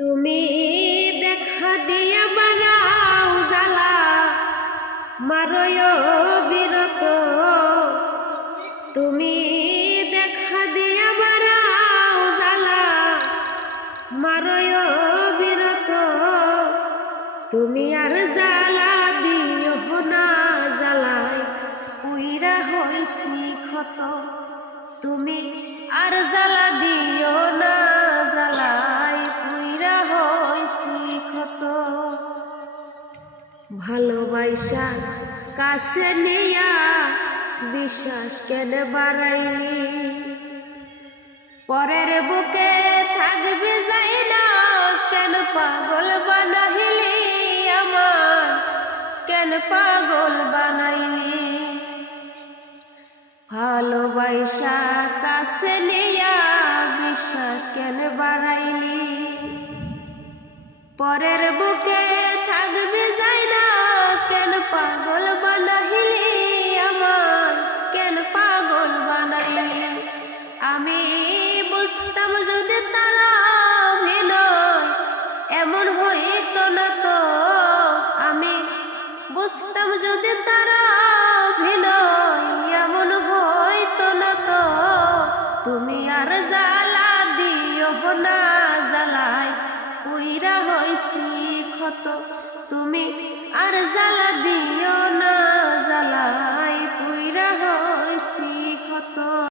তুমি দেখা দিয়া বানাও জ্বালা মারয় বিরত। তুমি দেখা দিয়া বানাও জ্বালা মারয় বিরত। তুমি আর জ্বালা দিও না জ্বালায় উইরা হইছি ক্ষত। তুমি আর জ্বালা দিও না জ্বালায় উইরা হইছি ক্ষত। ভালোবাসা কাছে নিয়া বিশ্বাস কেন বাড়াইলি? পরের বুকে থাকবি যাই না কেন পাগল বানাইলি আমার, কেন পাগল বানাইলি? ভালোবাসা কাছে নিয়া বিশ্বাস কেন বাড়াইলি? পরের বুকে থাকবি যাই না কেন পাগল বানাইলি আমার, কেন পাগল বানাইলি? আমি বুঝতাম যদি তারা অভিনয় এমন হইতো না তো। আমি বুঝতাম যদি তারা অভিনয় এমন হইতো না তো। তুমি আর জ্বালা দিও না জ্বালায় উইরা হইছি ক্ষত। তুমি আর জ্বালা দিও না